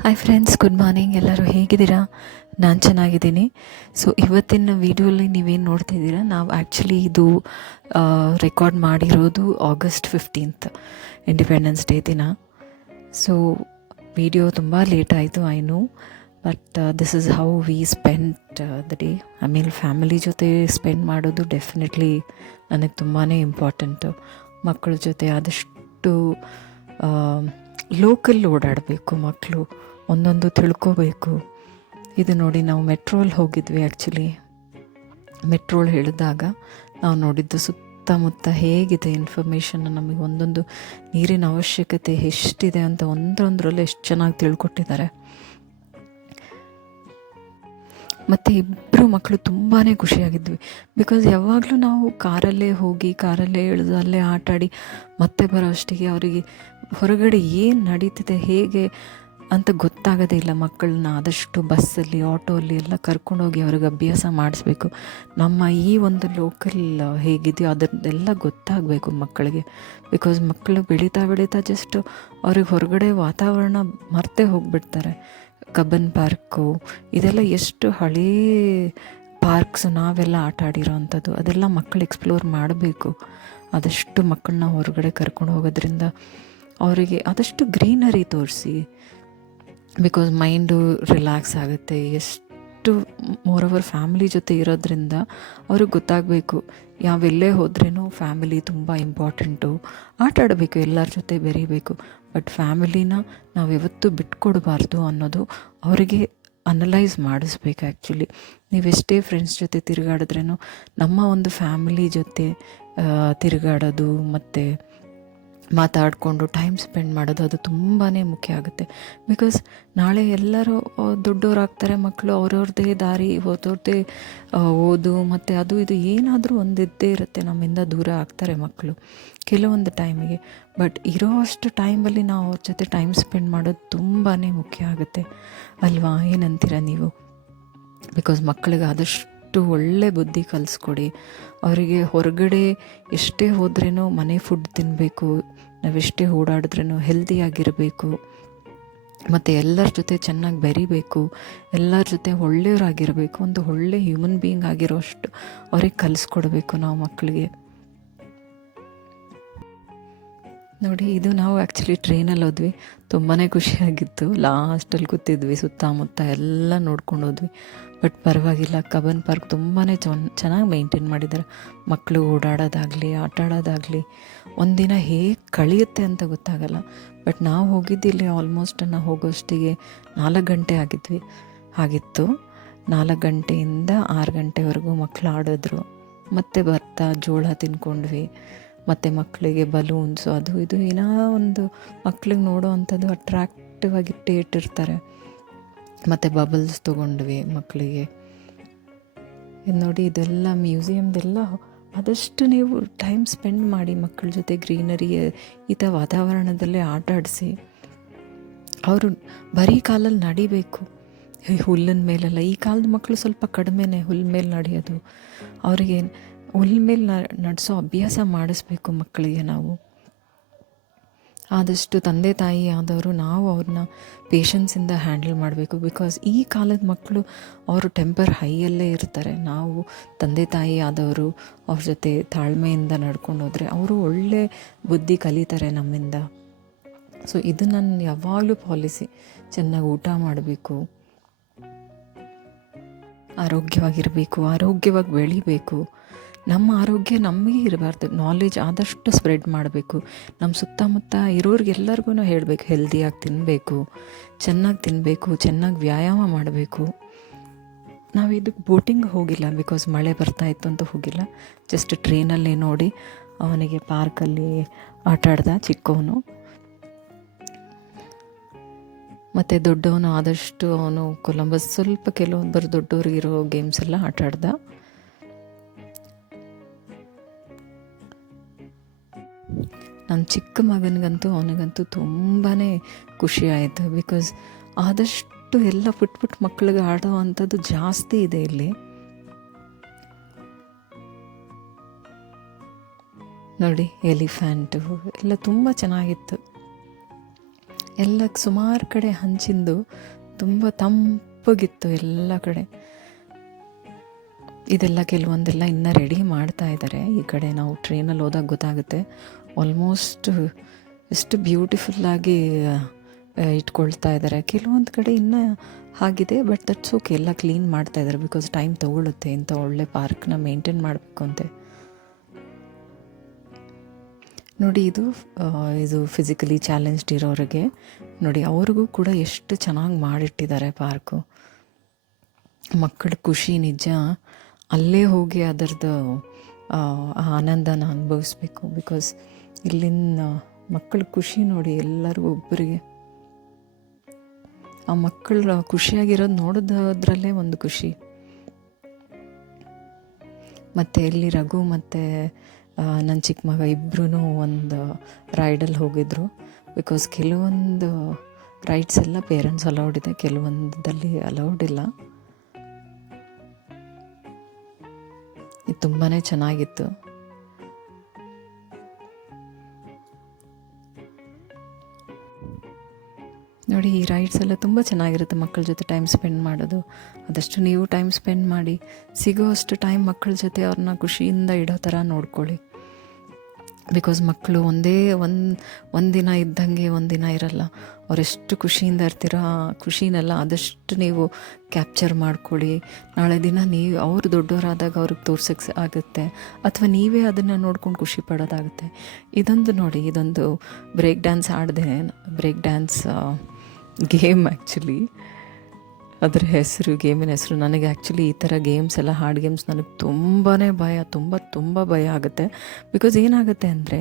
Hi friends, good morning. ಎಲ್ಲರೂ ಹೇಗಿದ್ದೀರಾ? ನಾನು ಚೆನ್ನಾಗಿದ್ದೀನಿ. ಸೊ ಇವತ್ತಿನ ವೀಡಿಯೋಲಿ ನೀವೇನು ನೋಡ್ತಿದ್ದೀರಾ, ನಾವು ಆ್ಯಕ್ಚುಲಿ ಇದು ರೆಕಾರ್ಡ್ ಮಾಡಿರೋದು August 15th, ಇಂಡಿಪೆಂಡೆನ್ಸ್ ಡೇ ದಿನ. ಸೊ ವಿಡಿಯೋ ತುಂಬ ಲೇಟ್ ಆಯಿತು, I know, but this is how we spend the day. ಆಮೇಲೆ ಫ್ಯಾಮಿಲಿ ಜೊತೆ ಸ್ಪೆಂಡ್ ಮಾಡೋದು ಡೆಫಿನೆಟ್ಲಿ ನನಗೆ ತುಂಬಾ ಇಂಪಾರ್ಟೆಂಟು. ಮಕ್ಕಳ ಜೊತೆ ಆದಷ್ಟು ಲೋಕಲ್ ಓಡಾಡಬೇಕು, ಮಕ್ಕಳು ಒಂದೊಂದು ತಿಳ್ಕೋಬೇಕು. ಇದು ನೋಡಿ, ನಾವು ಮೆಟ್ರೋಲ್ಲಿ ಹೋಗಿದ್ವಿ. ಆ್ಯಕ್ಚುಲಿ ಮೆಟ್ರೋಲ್ ಹೇಳಿದಾಗ ನಾವು ನೋಡಿದ್ದು ಸುತ್ತಮುತ್ತ ಹೇಗಿದೆ ಇನ್ಫಾರ್ಮೇಷನ್, ನಮಗೆ ಒಂದೊಂದು ನೀರಿನ ಅವಶ್ಯಕತೆ ಎಷ್ಟಿದೆ ಅಂತ ಒಂದರೊಂದರಲ್ಲಿ ಎಷ್ಟು ಚೆನ್ನಾಗಿ ತಿಳ್ಕೊಟ್ಟಿದ್ದಾರೆ. ಮತ್ತು ಇಬ್ಬರು ಮಕ್ಕಳು ತುಂಬಾ ಖುಷಿಯಾಗಿದ್ವಿ. ಬಿಕಾಸ್ ಯಾವಾಗಲೂ ನಾವು ಕಾರಲ್ಲೇ ಹೋಗಿ ಕಾರಲ್ಲೇ ಇಳಿದು ಅಲ್ಲೇ ಆಟಾಡಿ ಮತ್ತೆ ಬರೋ ಅಷ್ಟಿಗೆ ಅವರಿಗೆ ಹೊರಗಡೆ ಏನು ನಡೀತಿದೆ ಹೇಗೆ ಅಂತ ಗೊತ್ತಾಗೋದೇ ಇಲ್ಲ. ಮಕ್ಕಳನ್ನ ಆದಷ್ಟು ಬಸ್ಸಲ್ಲಿ ಆಟೋಲ್ಲಿ ಎಲ್ಲ ಕರ್ಕೊಂಡೋಗಿ ಅವ್ರಿಗೆ ಅಭ್ಯಾಸ ಮಾಡಿಸ್ಬೇಕು. ನಮ್ಮ ಈ ಒಂದು ಲೋಕಲ್ ಹೇಗಿದೆಯೋ ಅದನ್ನೆಲ್ಲ ಗೊತ್ತಾಗಬೇಕು ಮಕ್ಕಳಿಗೆ. ಬಿಕಾಸ್ ಮಕ್ಕಳು ಬೆಳೀತಾ ಬೆಳೀತಾ ಜಸ್ಟ್ ಅವ್ರಿಗೆ ಹೊರಗಡೆ ವಾತಾವರಣ ಮರ್ತೇ ಹೋಗಿಬಿಡ್ತಾರೆ. ಕಬ್ಬನ್ ಪಾರ್ಕು ಇದೆಲ್ಲ ಎಷ್ಟು ಹಳೇ ಪಾರ್ಕ್ಸ್, ನಾವೆಲ್ಲ ಆಟ ಆಡಿರೋ ಅಂಥದ್ದು, ಅದೆಲ್ಲ ಮಕ್ಕಳು ಎಕ್ಸ್ಪ್ಲೋರ್ ಮಾಡಬೇಕು. ಆದಷ್ಟು ಮಕ್ಕಳನ್ನ ಹೊರಗಡೆ ಕರ್ಕೊಂಡು ಹೋಗೋದ್ರಿಂದ ಅವರಿಗೆ ಆದಷ್ಟು ಗ್ರೀನರಿ ತೋರಿಸಿ. ಬಿಕಾಸ್ ಮೈಂಡು ರಿಲ್ಯಾಕ್ಸ್ ಆಗುತ್ತೆ. ಎಷ್ಟು ಮೋರವರ್ ಫ್ಯಾಮಿಲಿ ಜೊತೆ ಇರೋದ್ರಿಂದ ಅವ್ರಿಗೆ ಗೊತ್ತಾಗಬೇಕು, ಯಾವೆಲ್ಲೇ ಹೋದ್ರೂ ಫ್ಯಾಮಿಲಿ ತುಂಬ ಇಂಪಾರ್ಟೆಂಟು. ಆಟ ಆಡಬೇಕು, ಎಲ್ಲರ ಜೊತೆ ಬೆರೀಬೇಕು, ಬಟ್ ಫ್ಯಾಮಿಲಿನ ನಾವು ಯಾವತ್ತೂ ಬಿಟ್ಕೊಡ್ಬಾರ್ದು ಅನ್ನೋದು ಅವರಿಗೆ ಅನಲೈಸ್ ಮಾಡಿಸ್ಬೇಕು. ಆ್ಯಕ್ಚುಲಿ ನೀವೆಷ್ಟೇ ಫ್ರೆಂಡ್ಸ್ ಜೊತೆ ತಿರುಗಾಡಿದ್ರೂ ನಮ್ಮ ಒಂದು ಫ್ಯಾಮಿಲಿ ಜೊತೆ ತಿರುಗಾಡೋದು ಮತ್ತು ಮಾತಾಡಿಕೊಂಡು ಟೈಮ್ ಸ್ಪೆಂಡ್ ಮಾಡೋದು ಅದು ತುಂಬಾ ಮುಖ್ಯ ಆಗುತ್ತೆ. ಬಿಕಾಸ್ ನಾಳೆ ಎಲ್ಲರೂ ದೊಡ್ಡವರಾಗ್ತಾರೆ, ಮಕ್ಕಳು ಅವ್ರವ್ರದ್ದೇ ದಾರಿ, ಅವ್ರವ್ರದ್ದೇ ಓದು ಮತ್ತು ಅದು ಇದು ಏನಾದರೂ ಒಂದಿದ್ದೇ ಇರುತ್ತೆ, ನಮ್ಮಿಂದ ದೂರ ಆಗ್ತಾರೆ ಮಕ್ಕಳು ಕೆಲವೊಂದು ಟೈಮಿಗೆ. ಬಟ್ ಇರೋ ಅಷ್ಟು ಟೈಮಲ್ಲಿ ನಾವು ಅವ್ರ ಜೊತೆ ಟೈಮ್ ಸ್ಪೆಂಡ್ ಮಾಡೋದು ತುಂಬಾ ಮುಖ್ಯ ಆಗುತ್ತೆ ಅಲ್ವಾ? ಏನಂತೀರ ನೀವು? ಬಿಕಾಸ್ ಮಕ್ಕಳಿಗೆ ಆದಷ್ಟು ಒಳ್ಳೆ ಬುದ್ಧಿ ಕಲಿಸ್ಕೊಡಿ. ಅವರಿಗೆ ಹೊರಗಡೆ ಎಷ್ಟೇ ಹೋದ್ರೂ ಮನೆ ಫುಡ್ ತಿನ್ನಬೇಕು, ನಾವೆಷ್ಟೇ ಓಡಾಡಿದ್ರೂ ಹೆಲ್ದಿಯಾಗಿರಬೇಕು, ಮತ್ತು ಎಲ್ಲರ ಜೊತೆ ಚೆನ್ನಾಗಿ ಬೆರಿಬೇಕು, ಎಲ್ಲರ ಜೊತೆ ಒಳ್ಳೆಯವರಾಗಿರಬೇಕು, ಒಂದು ಒಳ್ಳೆ ಹ್ಯೂಮನ್ ಬೀಯಿಂಗ್ ಆಗಿರೋ ಅಷ್ಟು ಅವ್ರಿಗೆ ಕಲಿಸ್ಕೊಡ್ಬೇಕು ನಾವು ಮಕ್ಕಳಿಗೆ. ನೋಡಿ, ಇದು ನಾವು ಆ್ಯಕ್ಚುಲಿ ಟ್ರೈನಲ್ಲಿ ಹೋದ್ವಿ, ತುಂಬಾ ಖುಷಿಯಾಗಿತ್ತು. ಲಾಸ್ಟಲ್ಲಿ ಕೂತಿದ್ವಿ, ಸುತ್ತಮುತ್ತ ಎಲ್ಲ ನೋಡ್ಕೊಂಡು ಹೋದ್ವಿ. ಬಟ್ ಪರವಾಗಿಲ್ಲ, ಕಬ್ಬನ್ ಪಾರ್ಕ್ ತುಂಬಾ ಚೆನ್ನಾಗಿ ಮೇಂಟೈನ್ ಮಾಡಿದ್ದಾರೆ. ಮಕ್ಕಳು ಓಡಾಡೋದಾಗಲಿ ಆಟ ಆಡೋದಾಗಲಿ ಒಂದಿನ ಹೇಗೆ ಕಳೆಯುತ್ತೆ ಅಂತ ಗೊತ್ತಾಗಲ್ಲ. ಬಟ್ ನಾವು ಹೋಗಿದ್ದಿಲ್ಲಿ ಆಲ್ಮೋಸ್ಟ್ ನಾವು ಹೋಗೋಷ್ಟಿಗೆ 4 ಗಂಟೆ ಆಗಿತ್ತು. 4 ಗಂಟೆಯಿಂದ 6 ಗಂಟೆವರೆಗೂ ಮಕ್ಕಳು ಆಡಿದ್ರು. ಮತ್ತು ಬರ್ತಾ ಜೋಳ ತಿನ್ಕೊಂಡ್ವಿ. ಮತ್ತು ಮಕ್ಕಳಿಗೆ ಬಲೂನ್ಸು ಅದು ಇದು ಏನೋ ಒಂದು ಮಕ್ಳಿಗೆ ನೋಡೋ ಅಂಥದ್ದು ಅಟ್ರಾಕ್ಟಿವ್ ಆಗಿ ಇಟ್ಟಿರ್ತಾರೆ. ಮತ್ತು ಬಬಲ್ಸ್ ತೊಗೊಂಡ್ವಿ ಮಕ್ಕಳಿಗೆ. ಇದು ನೋಡಿ, ಇದೆಲ್ಲ ಮ್ಯೂಸಿಯಮ್ದೆಲ್ಲ ಆದಷ್ಟು ನೀವು ಟೈಮ್ ಸ್ಪೆಂಡ್ ಮಾಡಿ ಮಕ್ಕಳ ಜೊತೆ, ಗ್ರೀನರಿ ಈ ಥರ ವಾತಾವರಣದಲ್ಲೇ ಆಟ ಆಡಿಸಿ. ಅವರು ಬರೀ ಕಾಲಲ್ಲಿ ನಡಿಬೇಕು, ಹುಲ್ಲಿನ ಮೇಲೆಲ್ಲ. ಈ ಕಾಲದ ಮಕ್ಕಳು ಸ್ವಲ್ಪ ಕಡಿಮೆನೇ ಹುಲ್ಲ ಮೇಲೆ ನಡೆಯೋದು. ಅವರಿಗೆ ಹುಲ್ಲ ಮೇಲೆ ನಡೆಸೋ ಅಭ್ಯಾಸ ಮಾಡಿಸ್ಬೇಕು ಮಕ್ಕಳಿಗೆ ನಾವು. ಆದಷ್ಟು ತಂದೆ ತಾಯಿ ಆದವರು ನಾವು ಅವ್ರನ್ನ ಪೇಷನ್ಸಿಂದ ಹ್ಯಾಂಡಲ್ ಮಾಡಬೇಕು. ಬಿಕಾಸ್ ಈ ಕಾಲದ ಮಕ್ಕಳು ಅವರು ಟೆಂಪರ್ ಹೈಯಲ್ಲೇ ಇರ್ತಾರೆ. ನಾವು ತಂದೆ ತಾಯಿ ಆದವರು ಅವ್ರ ಜೊತೆ ತಾಳ್ಮೆಯಿಂದ ನಡ್ಕೊಂಡು ಹೋದರೆ ಅವರು ಒಳ್ಳೆ ಬುದ್ಧಿ ಕಲಿತಾರೆ ನಮ್ಮಿಂದ. ಸೊ ಇದು ನನ್ನ ಯಾವಾಗಲೂ ಪಾಲಿಸಿ. ಚೆನ್ನಾಗಿ ಊಟ ಮಾಡಬೇಕು, ಆರೋಗ್ಯವಾಗಿರಬೇಕು, ಆರೋಗ್ಯವಾಗಿ ಬೆಳಿಬೇಕು. ನಮ್ಮ ಆರೋಗ್ಯ ನಮಗೆ ಇರಬಾರ್ದು. ನಾಲೆಜ್ ಆದಷ್ಟು ಸ್ಪ್ರೆಡ್ ಮಾಡಬೇಕು. ನಮ್ಮ ಸುತ್ತಮುತ್ತ ಇರೋರಿಗೆಲ್ಲರಿಗೂ ಹೇಳಬೇಕು, ಹೆಲ್ದಿಯಾಗಿ ತಿನ್ನಬೇಕು, ಚೆನ್ನಾಗಿ ತಿನ್ನಬೇಕು, ಚೆನ್ನಾಗಿ ವ್ಯಾಯಾಮ ಮಾಡಬೇಕು. ನಾವು ಇದಕ್ಕೆ ಬೋಟಿಂಗ್ ಹೋಗಿಲ್ಲ, ಬಿಕಾಸ್ ಮಳೆ ಬರ್ತಾಯಿತ್ತು ಅಂತ ಹೋಗಿಲ್ಲ. ಜಸ್ಟ್ ಟ್ರೈನಲ್ಲೇ ನೋಡಿ ಅವನಿಗೆ ಪಾರ್ಕಲ್ಲಿ ಆಟ ಆಡ್ದ ಚಿಕ್ಕವನು. ಮತ್ತು ದೊಡ್ಡವನು ಆದಷ್ಟು ಅವನು ಕೊಲಂಬಸ್ ಸ್ವಲ್ಪ ಕೆಲವೊಬ್ಬರು ದೊಡ್ಡವ್ರಿಗಿರೋ ಗೇಮ್ಸ್ ಎಲ್ಲ ಆಟ ಆಡ್ದ. ನನ್ನ ಚಿಕ್ಕ ಮಗನಿಗಂತೂ ಅವನಿಗಂತೂ ತುಂಬಾ ಖುಷಿ ಆಯಿತು. ಬಿಕಾಸ್ ಆದಷ್ಟು ಎಲ್ಲ ಪುಟ್ಟ ಮಕ್ಕಳಿಗೆ ಆಡೋ ಅಂಥದ್ದು ಜಾಸ್ತಿ ಇದೆ ಇಲ್ಲಿ. ನೋಡಿ, ಎಲಿಫೆಂಟು ಎಲ್ಲ ತುಂಬ ಚೆನ್ನಾಗಿತ್ತು. ಎಲ್ಲ ಸುಮಾರು ಕಡೆ ಹಂಚಿಂದು ತುಂಬ ತಂಪಗಿತ್ತು ಎಲ್ಲ ಕಡೆ. ಇದೆಲ್ಲ ಕೆಲವೊಂದೆಲ್ಲ ಇನ್ನೂ ರೆಡಿ ಮಾಡ್ತಾ ಇದ್ದಾರೆ. ಈ ಕಡೆ ನಾವು ಟ್ರೈನಲ್ಲಿ ಹೋದಾಗ ಗೊತ್ತಾಗುತ್ತೆ ಆಲ್ಮೋಸ್ಟ್ ಎಷ್ಟು ಬ್ಯೂಟಿಫುಲ್ಲಾಗಿ ಇಟ್ಕೊಳ್ತಾ ಇದ್ದಾರೆ. ಕೆಲವೊಂದು ಕಡೆ ಇನ್ನೂ ಆಗಿದೆ, ಬಟ್ ದಟ್ಸ್ ಓಕೆ, ಎಲ್ಲ ಕ್ಲೀನ್ ಮಾಡ್ತಾ ಇದ್ದಾರೆ ಬಿಕಾಸ್ ಟೈಮ್ ತೊಗೊಳುತ್ತೆ ಇಂಥ ಒಳ್ಳೆ ಪಾರ್ಕ್ನ ಮೇಂಟೈನ್ ಮಾಡಬೇಕು ಅಂತೆ. ನೋಡಿ ಇದು ಫಿಸಿಕಲಿ ಚಾಲೆಂಜ್ಡ್ ಇರೋರಿಗೆ ನೋಡಿ, ಅವ್ರಿಗೂ ಕೂಡ ಎಷ್ಟು ಚೆನ್ನಾಗಿ ಮಾಡಿಟ್ಟಿದ್ದಾರೆ ಪಾರ್ಕು. ಮಕ್ಕಳ ಖುಷಿ ನಿಜ, ಅಲ್ಲೇ ಹೋಗಿ ಅದರದ್ದು ಆನಂದನ ಅನುಭವಿಸ್ಬೇಕು. ಬಿಕಾಸ್ ಇಲ್ಲಿನ ಮಕ್ಕಳ ಖುಷಿ ನೋಡಿ, ಎಲ್ಲರಿಗೂ ಒಬ್ಬರಿಗೆ ಆ ಮಕ್ಕಳು ಖುಷಿಯಾಗಿರೋದು ನೋಡೋದ್ರಲ್ಲೇ ಒಂದು ಖುಷಿ. ಮತ್ತು ಇಲ್ಲಿ ರಘು ಮತ್ತು ನನ್ನ ಚಿಕ್ಕ ಮಗ ಇಬ್ಬರೂ ಒಂದು ರೈಡಲ್ಲಿ ಹೋಗಿದ್ರು. ಬಿಕಾಸ್ ಕೆಲವೊಂದು ರೈಡ್ಸ್ ಎಲ್ಲ ಪೇರೆಂಟ್ಸ್ ಅಲೌಡ್ ಇದೆ, ಕೆಲವೊಂದಲ್ಲಿ ಅಲೌಡ್ ಇಲ್ಲ. ಇದು ತುಂಬಾ ಚೆನ್ನಾಗಿತ್ತು. ನೋಡಿ, ಈ ರೈಡ್ಸ್ ಎಲ್ಲ ತುಂಬ ಚೆನ್ನಾಗಿರುತ್ತೆ ಮಕ್ಕಳ ಜೊತೆ ಟೈಮ್ ಸ್ಪೆಂಡ್ ಮಾಡೋದು. ಆದಷ್ಟು ನೀವು ಟೈಮ್ ಸ್ಪೆಂಡ್ ಮಾಡಿ, ಸಿಗೋ ಅಷ್ಟು ಟೈಮ್ ಮಕ್ಕಳ ಜೊತೆ ಅವ್ರನ್ನ ಖುಷಿಯಿಂದ ಇಡೋ ಥರ ನೋಡ್ಕೊಳ್ಳಿ. ಬಿಕಾಸ್ ಮಕ್ಕಳು ಒಂದು ದಿನ ಇದ್ದಂಗೆ ಒಂದು ದಿನ ಇರಲ್ಲ. ಅವರೆಷ್ಟು ಖುಷಿಯಿಂದ ಇರ್ತೀರೋ ಆ ಖುಷಿನೆಲ್ಲ ಆದಷ್ಟು ನೀವು ಕ್ಯಾಪ್ಚರ್ ಮಾಡ್ಕೊಳ್ಳಿ. ನಾಳೆ ದಿನ ನೀವು ಅವರು ದೊಡ್ಡವರಾದಾಗ ಅವ್ರಿಗೆ ತೋರ್ಸೋಕ್ಕೆ ಆಗುತ್ತೆ, ಅಥವಾ ನೀವೇ ಅದನ್ನು ನೋಡ್ಕೊಂಡು ಖುಷಿ ಪಡೋದಾಗುತ್ತೆ. ಇದೊಂದು ಬ್ರೇಕ್ ಡ್ಯಾನ್ಸ್ ಆಡಿದೆ. ಬ್ರೇಕ್ ಡ್ಯಾನ್ಸ್ ಗೇಮ್ ಆ್ಯಕ್ಚುಲಿ, ಅದರ ಗೇಮಿನ ಹೆಸರು ನನಗೆ ಆ್ಯಕ್ಚುಲಿ ಈ ಥರ ಗೇಮ್ಸ್ ಎಲ್ಲ ಹಾರ್ಡ್ ಗೇಮ್ಸ್ ನನಗೆ ತುಂಬಾ ಭಯ, ತುಂಬ ಭಯ ಆಗುತ್ತೆ. ಬಿಕಾಸ್ ಏನಾಗುತ್ತೆ ಅಂದರೆ,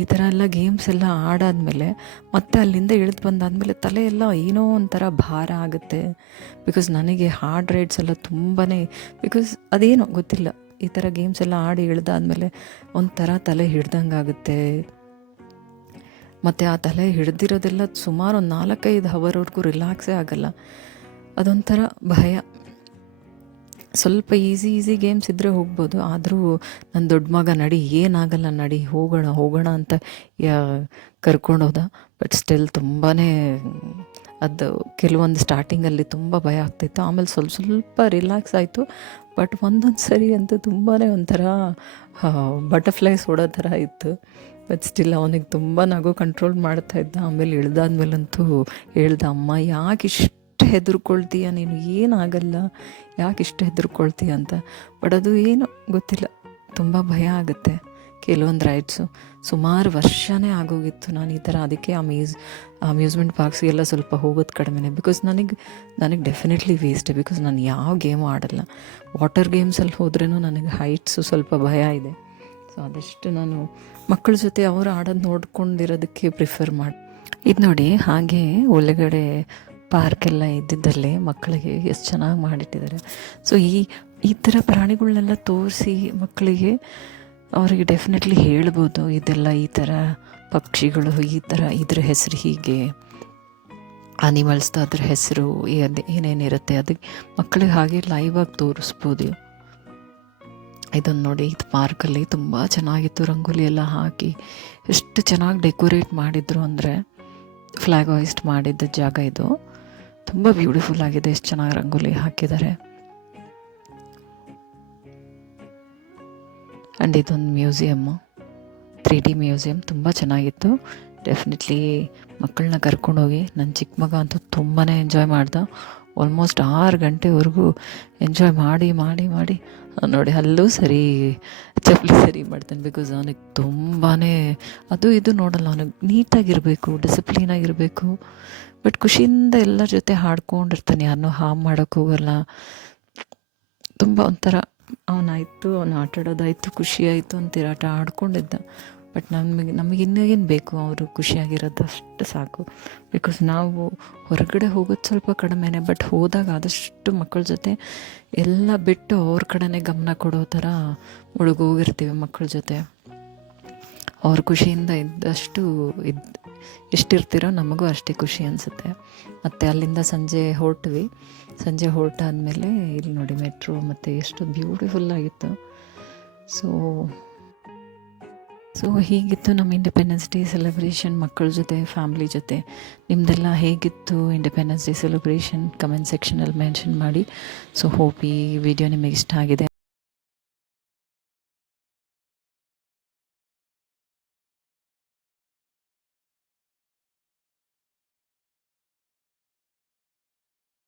ಈ ಥರ ಎಲ್ಲ ಗೇಮ್ಸ್ ಎಲ್ಲ ಆಡಾದ್ಮೇಲೆ ಮತ್ತೆ ಅಲ್ಲಿಂದ ಇಳಿದು ಬಂದಾದಮೇಲೆ ತಲೆ ಎಲ್ಲ ಏನೋ ಒಂಥರ ಭಾರ ಆಗುತ್ತೆ. ಬಿಕಾಸ್ ನನಗೆ ಹಾರ್ಡ್ ರೈಡ್ಸ್ ಎಲ್ಲ ಬಿಕಾಸ್ ಅದೇನೋ ಗೊತ್ತಿಲ್ಲ, ಈ ಥರ ಗೇಮ್ಸ್ ಎಲ್ಲ ಆಡಿ ಇಳಿದಾದ್ಮೇಲೆ ಒಂಥರ ತಲೆ ಹಿಡ್ದಂಗೆ ಆಗುತ್ತೆ. ಮತ್ತು ಆ ತಲೆ ಹಿಡ್ದಿರೋದೆಲ್ಲ ಸುಮಾರು ಒಂದು 4-5 ಅವರ್ವರೆಗೂ ರಿಲ್ಯಾಕ್ಸೇ ಆಗಲ್ಲ. ಅದೊಂಥರ ಭಯ. ಸ್ವಲ್ಪ ಈಸಿ ಗೇಮ್ಸ್ ಇದ್ದರೆ ಹೋಗ್ಬೋದು, ಆದರೂ ನನ್ನ ದೊಡ್ಡ ಮಗ ನಡಿ, ಏನಾಗಲ್ಲ ನಡಿ, ಹೋಗೋಣ ಅಂತ ಕರ್ಕೊಂಡೋದ. ಬಟ್ ಸ್ಟಿಲ್ ತುಂಬಾ ಅದು ಕೆಲವೊಂದು ಸ್ಟಾರ್ಟಿಂಗಲ್ಲಿ ತುಂಬ ಭಯ ಆಗ್ತಾಯಿತ್ತು. ಆಮೇಲೆ ಸ್ವಲ್ಪ ರಿಲ್ಯಾಕ್ಸ್ ಆಯಿತು. ಬಟ್ ಒಂದೊಂದು ಸರಿ ಅಂತೂ ತುಂಬಾ ಒಂಥರ ಬಟರ್ಫ್ಲೈಸ್ ಓಡೋ ಥರ ಇತ್ತು. ಬಟ್ ಸ್ಟಿಲ್ ಅವನಿಗೆ ತುಂಬ ನಗು ಕಂಟ್ರೋಲ್ ಮಾಡ್ತಾಯಿದ್ದ. ಆಮೇಲೆ ಇಳ್ದಾದ್ಮೇಲಂತೂ ಹೇಳ್ದ, ಅಮ್ಮ ಯಾಕೆ ಇಷ್ಟು ಹೆದರ್ಕೊಳ್ತೀಯ ನೀನು, ಏನಾಗಲ್ಲ, ಯಾಕೆ ಇಷ್ಟು ಹೆದರ್ಕೊಳ್ತೀಯ ಅಂತ. ಬಟ್ ಅದು ಏನೋ ಗೊತ್ತಿಲ್ಲ, ತುಂಬ ಭಯ ಆಗುತ್ತೆ ಕೆಲವೊಂದು ರೈಡ್ಸು. ಸುಮಾರು ವರ್ಷನೇ ಆಗೋಗಿತ್ತು ನಾನು ಈ ಥರ. ಅದಕ್ಕೆ ಅಮ್ಯೂಸ್ಮೆಂಟ್ ಪಾರ್ಕ್ಸ್ಗೆಲ್ಲ ಸ್ವಲ್ಪ ಹೋಗೋದು ಕಡಿಮೆನೇ. ಬಿಕಾಸ್ ನನಗೆ ಡೆಫಿನೆಟ್ಲಿ ವೇಸ್ಟೇ. ಬಿಕಾಸ್ ನಾನು ಯಾವ ಗೇಮು ಆಡಲ್ಲ. ವಾಟರ್ ಗೇಮ್ಸಲ್ಲಿ ಹೋದ್ರೂ ನನಗೆ ಹೈಟ್ಸು ಸ್ವಲ್ಪ ಭಯ ಇದೆ. ಸೊ ಆದಷ್ಟು ನಾನು ಮಕ್ಕಳ ಜೊತೆ ಅವರು ಆಡೋದು ನೋಡ್ಕೊಂಡಿರೋದಕ್ಕೆ ಪ್ರಿಫರ್ ಮಾಡಿ. ಇದು ನೋಡಿ, ಹಾಗೆ ಒಳಗಡೆ ಪಾರ್ಕೆಲ್ಲ ಇದ್ದಿದ್ದಲ್ಲೇ ಮಕ್ಕಳಿಗೆ ಎಷ್ಟು ಚೆನ್ನಾಗಿ ಮಾಡಿಟ್ಟಿದ್ದಾರೆ. ಸೊ ಈ ಥರ ಪ್ರಾಣಿಗಳನ್ನೆಲ್ಲ ತೋರಿಸಿ ಮಕ್ಕಳಿಗೆ ಅವರಿಗೆ ಡೆಫಿನೆಟ್ಲಿ ಹೇಳ್ಬೋದು, ಇದೆಲ್ಲ ಈ ಥರ ಪಕ್ಷಿಗಳು, ಈ ಥರ ಇದ್ರ ಹೆಸರು ಹೀಗೆ, ಆನಿಮಲ್ಸ್ದು ಅದ್ರ ಹೆಸರು ಏನೇನಿರುತ್ತೆ ಅದಕ್ಕೆ ಮಕ್ಕಳಿಗೆ ಹಾಗೆ ಲೈವಾಗಿ ತೋರಿಸ್ಬೋದು. ಇದನ್ನು ನೋಡಿ, ಇದು ಪಾರ್ಕಲ್ಲಿ ತುಂಬ ಚೆನ್ನಾಗಿತ್ತು. ರಂಗೋಲಿ ಎಲ್ಲ ಹಾಕಿ ಎಷ್ಟು ಚೆನ್ನಾಗಿ ಡೆಕೋರೇಟ್ ಮಾಡಿದ್ರು ಅಂದರೆ, ಫ್ಲ್ಯಾಗ್ ಹಾಯಿಸ್ಟ್ ಮಾಡಿದ್ದ ಜಾಗ ಇದು. ತುಂಬ ಬ್ಯೂಟಿಫುಲ್ ಆಗಿದೆ, ಎಷ್ಟು ಚೆನ್ನಾಗಿ ರಂಗೋಲಿ ಹಾಕಿದ್ದಾರೆ. ಆ್ಯಂಡ್ ಇದೊಂದು ಮ್ಯೂಸಿಯಮ್ಮು, 3D ಮ್ಯೂಸಿಯಮ್, ತುಂಬ ಚೆನ್ನಾಗಿತ್ತು. ಡೆಫಿನೆಟ್ಲಿ ಮಕ್ಕಳನ್ನ ಕರ್ಕೊಂಡೋಗಿ. ನನ್ನ ಚಿಕ್ಕ ಮಗ ಅಂತೂ ತುಂಬಾ ಎಂಜಾಯ್ ಮಾಡ್ದ. ಆಲ್ಮೋಸ್ಟ್ 6 ಗಂಟೆವರೆಗೂ ಎಂಜಾಯ್ ಮಾಡಿ ನೋಡಿ, ಅಲ್ಲೂ ಚಪ್ಪಲಿ ಸರಿ ಮಾಡ್ತಾನೆ. ಬಿಕಾಸ್ ಅವನಿಗೆ ತುಂಬಾ ಅದು ಇದು ನೋಡಲ್ಲ, ಅವನಿಗೆ ನೀಟಾಗಿರಬೇಕು, ಡಿಸಿಪ್ಲೀನಾಗಿರಬೇಕು. ಬಟ್ ಖುಷಿಯಿಂದ ಎಲ್ಲರ ಜೊತೆ ಹಾಡ್ಕೊಂಡಿರ್ತಾನೆ, ಯಾರನ್ನೂ ಹಾಮ್ ಮಾಡೋಕ್ಕೆ ಹೋಗಲ್ಲ. ತುಂಬ ಒಂಥರ ಅವನಾಯಿತು, ಅವನು ಆಟಾಡೋದಾಯಿತು, ಖುಷಿಯಾಯಿತು ಅಂತೀರ ಆಟ ಆಡ್ಕೊಂಡಿದ್ದ. ಬಟ್ ನಮಗೆ ಇನ್ನೂ ಏನು ಬೇಕು, ಅವರು ಖುಷಿಯಾಗಿರೋದು ಅಷ್ಟು ಸಾಕು. ಬಿಕಾಸ್ ನಾವು ಹೊರಗಡೆ ಹೋಗೋದು ಸ್ವಲ್ಪ ಕಡಿಮೆನೇ. ಬಟ್ ಹೋದಾಗ ಆದಷ್ಟು ಮಕ್ಕಳ ಜೊತೆ ಎಲ್ಲ ಬಿಟ್ಟು ಅವ್ರ ಕಡೆನೇ ಗಮನ ಕೊಡೋ ಥರ ಮುಳುಗೋಗಿರ್ತೀವಿ ಮಕ್ಕಳ ಜೊತೆ. ಅವ್ರ ಖುಷಿಯಿಂದ ಇದ್ದಷ್ಟು ಎಷ್ಟಿರ್ತೀರೋ ನಮಗೂ ಅಷ್ಟೇ ಖುಷಿ ಅನಿಸುತ್ತೆ. ಮತ್ತು ಅಲ್ಲಿಂದ ಸಂಜೆ ಹೊರಟಾದ್ಮೇಲೆ ಇಲ್ಲಿ ನೋಡಿ ಮೆಟ್ರೋ, ಮತ್ತು ಎಷ್ಟು ಬ್ಯೂಟಿಫುಲ್ಲಾಗಿತ್ತು. ಸೊ ಸೊ ಹೀಗಿತ್ತು ನಮ್ಮ ಇಂಡಿಪೆಂಡೆನ್ಸ್ ಡೇ ಸೆಲೆಬ್ರೇಷನ್ ಮಕ್ಕಳ ಜೊತೆ, ಫ್ಯಾಮ್ಲಿ ಜೊತೆ. ನಿಮ್ಮದೆಲ್ಲ ಹೇಗಿತ್ತು ಇಂಡಿಪೆಂಡೆನ್ಸ್ ಡೇ ಸೆಲೆಬ್ರೇಷನ್ ಕಮೆಂಟ್ ಸೆಕ್ಷನಲ್ಲಿ ಮೆನ್ಷನ್ ಮಾಡಿ. ಸೊ ಹೋಪ್ ಈ ವಿಡಿಯೋ ನಿಮಗೆ ಇಷ್ಟ ಆಗಿದೆ.